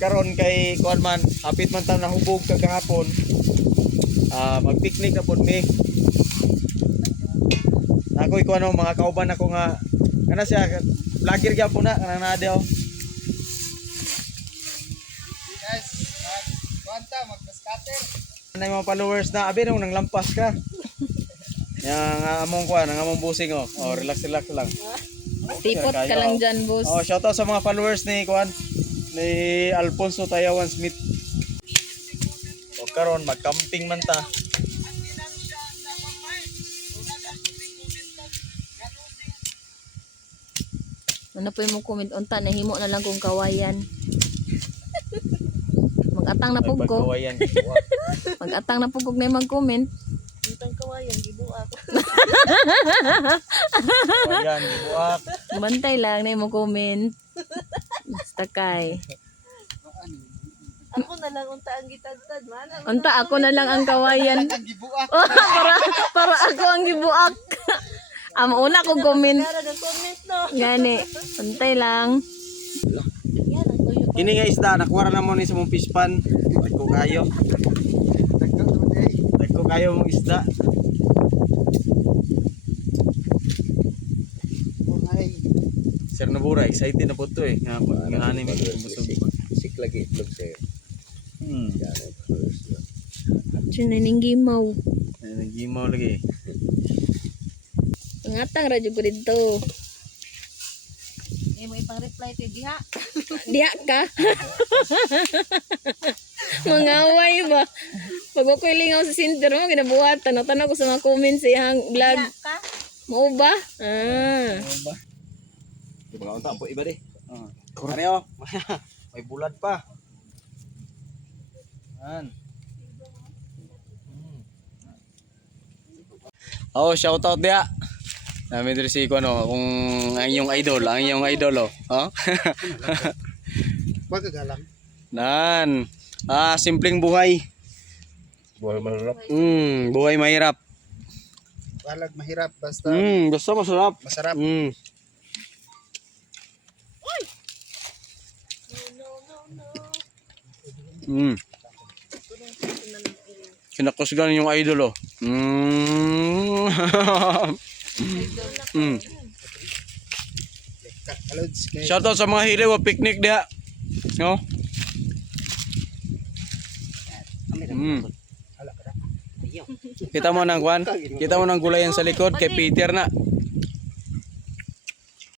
karon kay kuan man hapit man ta nahubog kagahapon. Mag-picnic na pod mi. Ako iko ano mga kauban ako nga kana siya vlogger gyapon na kanang naa daw. Guys, kuanta mag-scatter. Nay mga followers na abi nung nanglampas ka. Yang among kuan, ang among busing oh. Oh, relax lang. Tipot ka lang dyan, boss. Oh, shout out sa mga followers ni kuan ni Alfonso Tayawan Smith. O karon mag-camping man ta. Ano po yung comment unta, nahimo na lang kung kawayan. Mag-atang na pug ko. Pagkawayan. Mag-atang na pug ko na mag-comment. Untang kawayan gibuak. Kawayan, buak. Bantay lang na mo comment. Basta kay. Ako na lang unta ang gitagtad man. Unta ako na lang ang kawayan. Ang gibuak. para ako ang gibuak. Una ko comment. Para nag-comment no. Gani. Bantay lang. Yan ang tuyo. Kini nga isda nakuha na mo ni sa mong fish pan. Dagko kayo. Dagko kayo mong isda. Ay, Sir Nabura, excited na po to eh. Nga ani mi busog. Sik lagi itlog sir. Yan ang first. Chinaning gimaw. Nagimaw lagi. Ingatang radyo ko dito. eh mo ipang reply to diha. Diya ka. Mangaway ba? Pag ako'y lingaw sa center mo, ginabuhatan. Tanong ko sa mga comments sa iyang vlog. Diha ka. Mo ba? Ah. Di ba unta po iba di. Ano? May bulad pa. Yan. Oh, shout out dia. Namin diri si ko ano, kung ang iyong idol oh. Oh. Wag galang. Nan. Simpleng buhay. Buhay malulap. Buhay mahirap. Walag mahirap basta Basta masarap. masarap. Kinakusgan yung idol oh. Kalods kay Shout out sa mga hiliw wa picnic dia. No? Kita mo nang kwan? Kita mo nang gulayan sa likod kay Peter na.